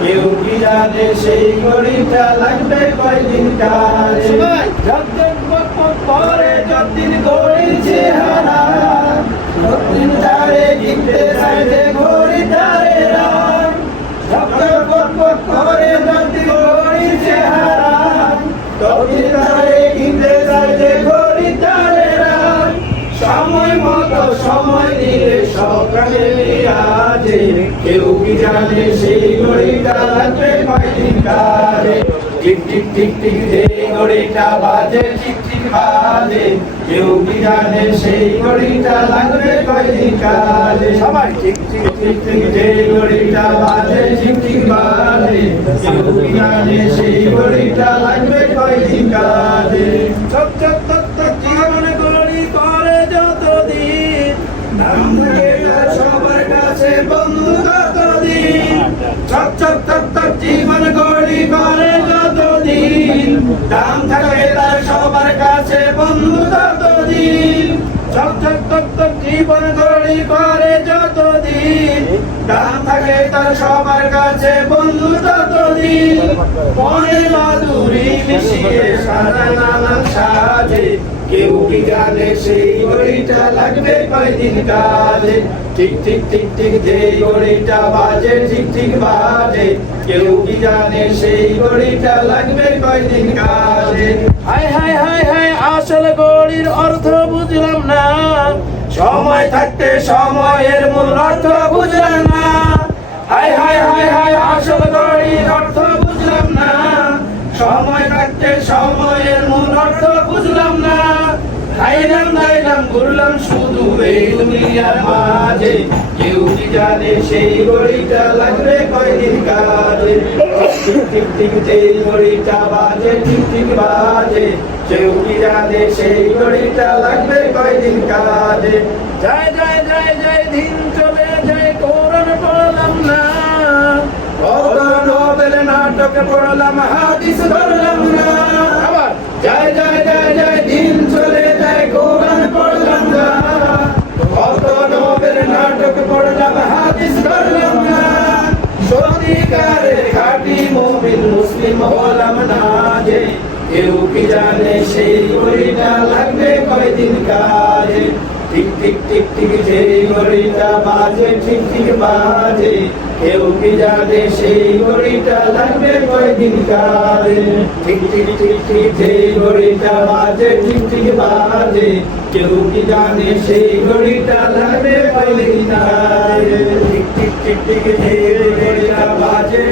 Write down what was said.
কেউ কি জানে সেই ঘড়িটা লাগবে কয়দিন কালে যতদিন পরে যতদিন ঘড়ির চেহারা ততদিন তারে কিনতে চাইলে ঘড়ি তারে রাত ঝকঝক করে যতদিন ঘড়ির চেহারা ততদিন তারে কিনতে চাইলে ঘড়ি তারে রাত সময় মতো সময় দিলে সকালে আজে কেউ কি জানে সেই ঘড়িটা লাগবে কয়দিন কালে টিক টিক টিক টিক যে ঘড়িটা বাজে টিক টিক বাজে কেউ কি জানে সেই ঘড়িটা লাগবে কয়দিন কালে সবাই টিক টিক টিক টিক যে ঘড়িটা বাজে টিক টিক বাজে কেউ কি জানে সেই ঘড়িটা লাগবে কয়দিন কালে চক চক চক চক জীবন ঘড়ি করে যতদিন নাম থাকে তার সবার কাছে বন্ধু ততদিন চক চক চক চক জীবন ঘড়ি করে যতদিন দাম থাকে তার সবার কাছে বন্ধু ততদিন চক চক চক চক জীবন ঘড়ি করে যতদিন দাম থাকে তার সবার কাছে বন্ধু ততদিন মনে মাধুরী মিশিয়ে সারা নানান সাজে কেউ কি জানে সেই ঘড়িটা লাগবে কয়দিন কালে টিক টিক টিক টিক যে ঘড়িটা বাজে ঠিক ঠিক বাজে কেউ কি জানে সেই ঘড়িটা লাগবে কয়দিন কালে হায় হায় হায় হায় আসল ঘড়ির অর্থ বুঝলাম না সময় থাকতে সময়ের মূল অর্থ বুঝলাম না হায় হায় হায় হায় আসল ঘড়ির অর্থ বুঝলাম না সময় থাকতে সময়ের মূল অর্থ বুঝলাম না খাইলাম দাইলাম ঘুরলাম শুধু এই দুনিয়ার মাঝে কেউ কি জানে সেই ঘড়িটা লাগবে কয়দিন কালে টিক টিক টিক যে ঘড়িটা বাজে ঠিক ঠিক বাজে কেউ কি জানে সেই ঘড়িটা লাগবে কয়দিন কালে যায় যায় যায় যায় দিন চলে যায় কোরআন পড়লাম না কত নোবেল নাটক পড়লাম হাদিস ধরলাম না আবার যায় যায় যায় যায় দিন চলে যায় কোরআন পড়লাম না কত নোবেল নাটক পড়লাম হাদিস ধরলাম না সত্যিকারের খাঁটি মুমিন মুসলিম হলাম না যে কেউ কি জানে সেই ঘড়িটা লাগবে কয়দিন কালে টিক টিক টিক টিক যে ঘড়িটা বাজে ঠিক ঠিক বাজে কেউ কি জানে সেই ঘড়িটা লাগবে কয়দিন কালে ঠিক ঠিক ঠিক ঠিক যে ঘড়িটা বাজে ঠিক ঠিক বাজে কেউ কি জানে সেই ঘড়িটা লাগবে কয়দিন কালে ঠিক ঠিক ঠিক ঠিক যে ঘড়িটা বাজে